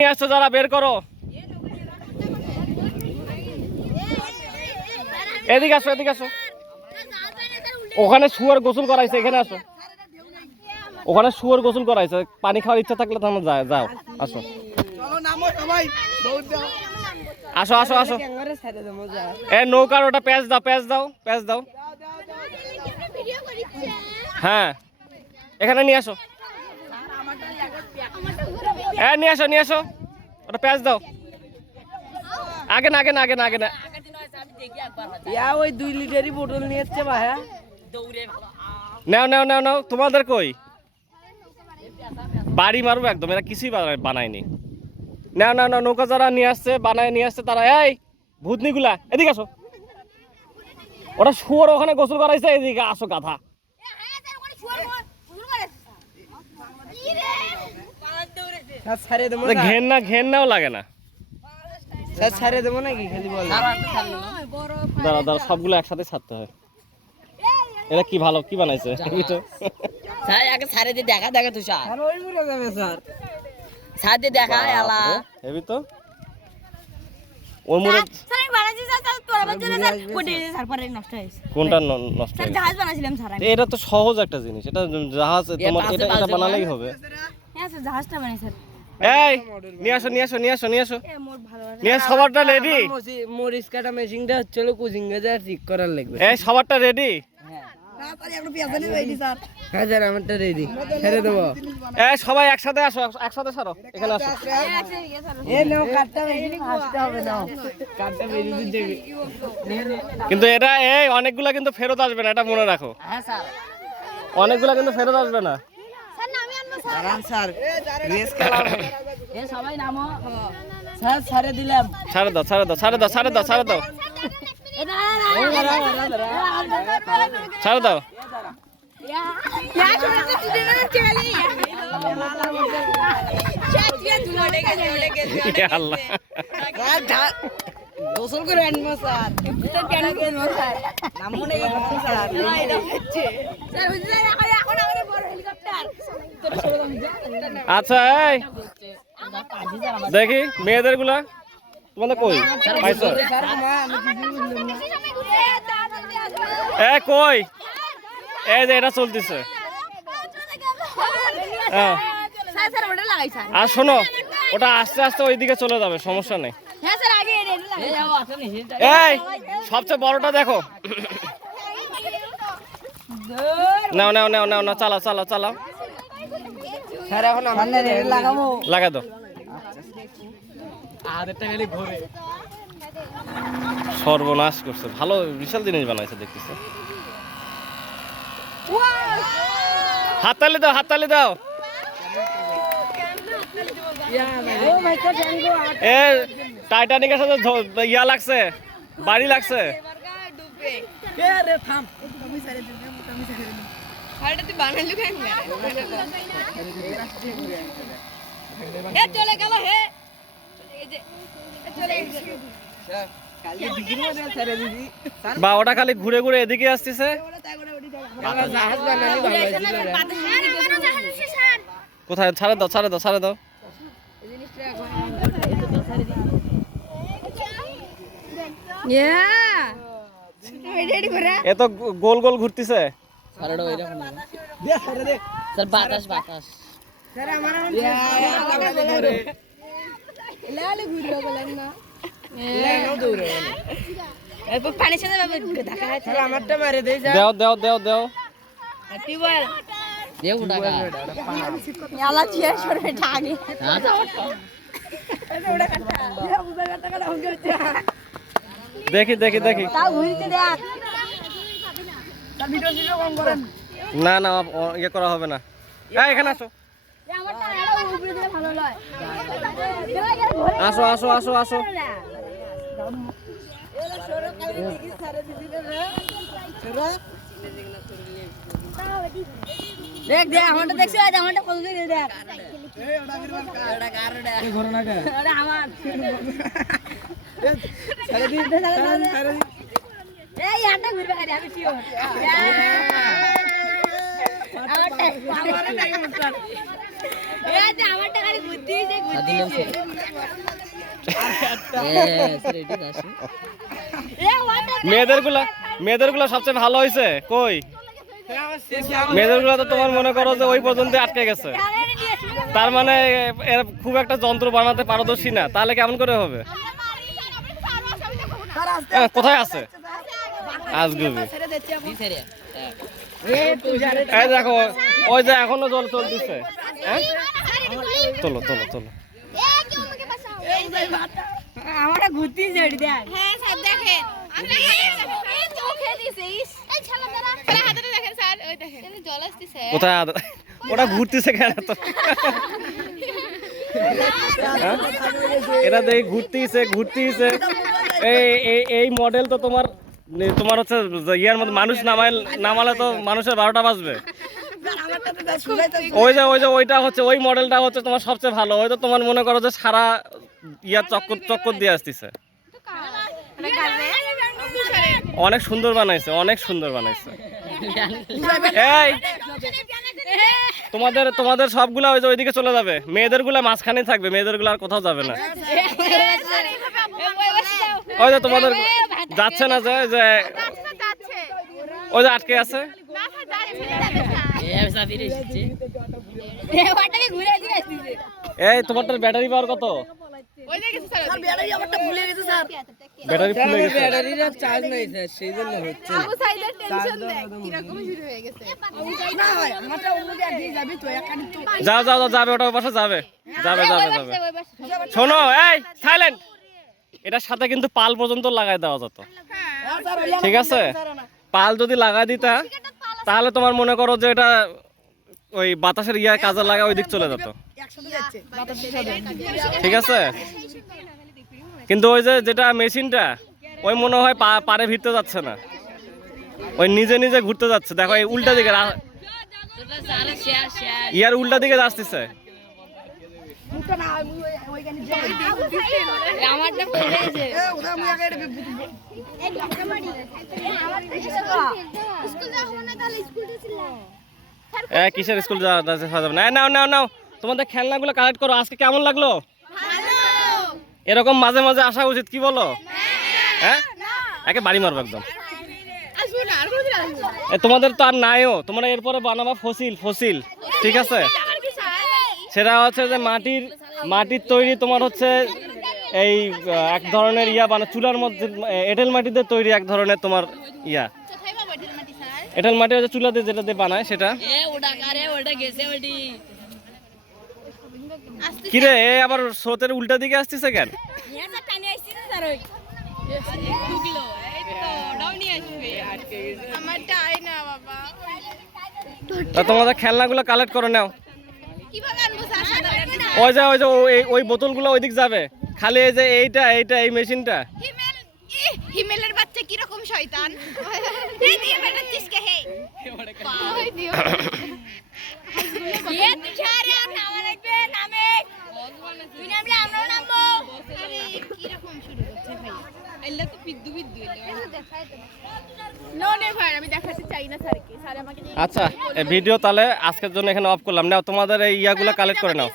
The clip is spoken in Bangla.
নিয়ে আসছো যারা বের করো, এদিকে আসো এদিকে আসো। ওখানে শুয়োর গোসল করাইছে, এখানে আসো। ওখানে শুয়োর গোসল করাইছে, পানি খাওয়ার ইচ্ছা থাকলে তোমরা যাও আসো। আসো আসো আসো। এ নৌকার ওটা প্যাচ দাও, প্যাচ দাও, প্যাচ দাও। হ্যাঁ এখানে নিয়ে আসো, নিয়ে আসো নিয়ে আসো, ওটা প্যাচ দাও। আগে না আগে না আগে না আগে না। ওই 2 লিটারই বোতল নিয়ে এসছে ভাইয়া। নাও নাও নাও নাও, তোমাদের কই? বাড়ি মারবো একদম, এরা কিছুই বানায়নি। নাও নাও নাও, নৌকা যারা নিয়ে আসছে বানায় নিয়ে আসছে তারা, এই ভূতনিগুলা এদিকে আসো। ওরা শুয়োর ওখানে গোসল করাইছে, এদিকে আসো গাধা। ঘেন্নাও লাগে না। ছাড়ে দেবো নাকি খালি বল? দাঁড়া দাঁড়া, সবগুলো একসাথে ছাড়তে হয়। এরা কি ভালো কি বানাইছে আগে ছাড়ে দিয়ে দেখা দেখা তো স্যার ওই মরে যাবে স্যার। ছাড় দিয়ে দেখা এলা হেবি তো ওর মুড়ে। স্যার আমি বানাইছি স্যার, তোর আবার জন্য স্যার কোটি স্যার পরে নষ্ট হয়েছে। কোনটা নষ্ট স্যার হয়েছে? জাহাজ বানাইছিলাম স্যার আমি। এটা তো সহজ একটা জিনিস, এটা জাহাজ তোমার এটা বানালেই হবে। হ্যাঁ স্যার জাহাজটা বানাই স্যার। এই নিয়ে আসো নিয়ে আসো নিয়ে আসো নিয়ে আসো এ মোর ভালো আছে। নিয়ে সবারটা রেডি। মরিচ কাটা মেশিনটা হচ্ছিল কোচিং এ যা ঠিক করার লাগবে। এই সবারটা রেডি। হ্যাঁ স্যার আমারটা রেডি, ছেড়ে দেবো। এই সবাই একসাথে আসো, একসাথে সরো, এখানে আসো। এ নাও কাটটা মেশিন আসতে হবে না, কাটটা বেরিয়ে দিতে। কিন্তু এটা এই অনেকগুলা কিন্তু ফেরত আসবে না, এটা মনে রাখো। হ্যাঁ স্যার অনেকগুলা কিন্তু ফেরত আসবে না। স্যার না আমি আনবো স্যার। আরাম স্যার রেস খেলা। এ সবাই নামো স্যার, ছেড়ে দিলাম। ছাড়ে দাও ছাড়ে দাও ছাড়ে দাও ছাড়ে দাও ছাড়ে দাও এটা ছাড়ে দাও। ইয়া ছোট ছোট দিন চলে চাচিয়া ধুলে গেছে। এ আল্লাহ, গোসল করে আনবো স্যার। স্যার কেন করব স্যার? নামো নেই স্যার। না এটা হচ্ছে স্যার বুঝলে এখন আমাদের বড় হেলিকপ্টার তোর ছোট দাম। আচ্ছা এই দেখি মেয়েদের গুলা তোমাদের কই পাইছো? এ কই? এই যে এটা চলতেছে। হ্যাঁ স্যার স্যার ওটা লাগাই স্যার। আর শোনো, ওটা আস্তে আস্তে ওইদিকে চলে যাবে, সমস্যা নেই। হ্যাঁ স্যার আগে এটা লাগাই। এই সবচেয়ে বড়টা দেখো। নাও নাও নাও নাও নাও, চালাও চালাও চালাও, স্যার এখন আমাদের লাগাবো। লাগা দাও। আর একটা গেলে ঘুরে সর্বনাশ করছে, ভালো বিশাল জিনিস বানাইছে দেখতেছে। হাততালি দাও হাততালি দাও। এ টাইটানিকের সাথে ইয়া লাগছে, বাড়ি লাগছে। রে থাম। আরে তুই বানাইলু কেন? এ চলে গেল হে। এই যে চলে গেছে। কালকে দিদির মধ্যে ছেড়ে দিদি। বা ওটা খালি ঘুরে ঘুরে এদিকে আসতেছে। জাহাজ বানালি ভালো হয়েছিল রে। কোথায়? ছাড়ে দাও ছাড়ে দাও ছাড়ে দাও। ইয়া রেডি করে এ তো গোল গোল ঘুরতেছে। সারাটা ওইরকম না। দে সারা দে। স্যার বাতাস বাতাস। স্যার আমার লালে ঘুরে গেলেন না। লেনো দৌড়ে গেল। এরপর পানির সাথে ধাক্কা খায়। স্যার আমারটা মেরে দেই যা। দাও দাও দাও দাও। টিউবওয়েল দেও টাকা। ইয়ালা চিয়ার সরে ঠাগে। হ্যাঁ যাও। ওটা কাটা বুঝা কাটা কাটা হয়ে গেছে। দেখি দেখি দেখি। তাও ঘুরতে দেখ। তার ভিডিও ভিডিও কম করেন। না না ইয়ে করা হবে না। এই এখানে আসো আমারটা আরো উপরে দিলে ভালো হয়। আসো আসো আসো আসো। দেখ দেখ আমারটা দেখছিস, আজ আমারটা কত দূরে দেখ। ওটা কারটা। এই ঘরে না কে? ওটা আমার। ছেড়ে দি ছেড়ে দি। এই আটা ঘুরবে খালি আমি শিওর। আমারটা আমারটা টাইম এই যে আমার টাকারে বুদ্ধি যে বুদ্ধি এ ওয়াটা মেয়েদের গুলা সবচেয়ে ভালো হয়েছে কই মেয়েদের গুলা তো তোমার মনে করো যে ওই পর্যন্ত আটকে গেছে তার মানে এর খুব একটা যন্ত্র বানাতে পারদর্শী না তাহলে কেমন করে হবে কোথায় আছে আজগুবি এই দেখো ওই যে এখনো জল চলতেছে হ্যাঁ চলো চলো চলো আমারটা ঘুরতে যাই দেখ হ্যাঁ স্যার দেখেন এই চোখে দিছে ইস এই ছালা দাঁড়া ছালা হাতে দেখেন স্যার ওই দেখেন জল আসছে কোথায় ওটা ঘুরতেছে কেন তো এটা দেখি ঘুরতেছে এই মডেল তো তোমার হচ্ছে ইয়ার মধ্যে মানুষ নামালে তো মানুষের 12টা বাজবে ওই যে ওইটা হচ্ছে ওই মডেলটা হচ্ছে তোমার সবচেয়ে ভালো ওই তো তোমার মনে করো যে সারা ইয়ার চক্কর দিয়ে আসতেছে অনেক সুন্দর বানাইছে এই তোমাদের সবগুলা ওই যে ওইদিকে চলে যাবে মেয়েদের গুলা মাঝখানে থাকবে মেয়েদের গুলা আর কোথাও যাবে না ওই যে তোমাদের যাচ্ছে না যে ওই যে আটকে আছে এই তোমারটার ব্যাটারি পাওয়ার কত ব্যাটারি ফুলে গেছে চার্জ নাই স্যার সেই জন্য হচ্ছে যাও যাবে ওটা পাশে যাবে শোনো এই সাইলেন্ট এটার সাথে কিন্তু পাল পর্যন্ত লাগাই দেওয়া যেত ঠিক আছে পাল যদি লাগাই দিতা তাহলে তোমার মনে করো যে এটা ওই বাতাসের কাজে লাগা ওই দিক চলে যেত ঠিক আছে কিন্তু ওই যেটা মেশিনটা ওই মনে হয় পারে ভিড়তে যাচ্ছে না ওই নিজে ঘুরতে যাচ্ছে দেখো এই উল্টা দিকে ইয়ার উল্টা দিকে যাচ্ছে কিসের স্কুল যাবে না নাও তোমাদের খেলনাগুলো কালেক্ট করো আজকে কেমন লাগলো এরকম মাঝে মাঝে আসা উচিত কি বলো হ্যাঁ একে বাড়ি মারবো একদম তোমাদের তো আর নাইও তোমরা এরপরে বানাবা ফসিল ঠিক আছে সেটা হচ্ছে যে মাটির তৈরি তোমার হচ্ছে এই এক ধরনের চুলার মধ্যে এঁটেল মাটিতে তৈরি এক ধরনের তোমার এঁটেল মাটি হচ্ছে চুলা দিয়ে যেটা দিয়ে বানায় সেটা কিরে আবার স্রোতের উল্টা দিকে আসতেছে কেন তোমাদের খেলনাগুলো কালেক্ট করে নাও ওই যে ওই বোতলগুলো ওই দিক যাবে খালি এই যে এইটা এই মেশিনটা হিমেলের বাচ্চা কি রকম শয়তান এই দিয়ে বেটাচ্ছিস কে হে ওই দিও এ তুষারে নামা লাগবে নামে তুই নামলে আমরাও নামবো আরে কি রকম শুরু করছে ভাই আইলা তো বিদ্যু নো নেভার আমি দেখাতে চাই না স্যারকে স্যার আমাকে আচ্ছা এই ভিডিও তাহলে আজকের জন্য এখানে অফ করলাম নাও তোমাদের এই ইয়াগুলো কালেক্ট করে নাও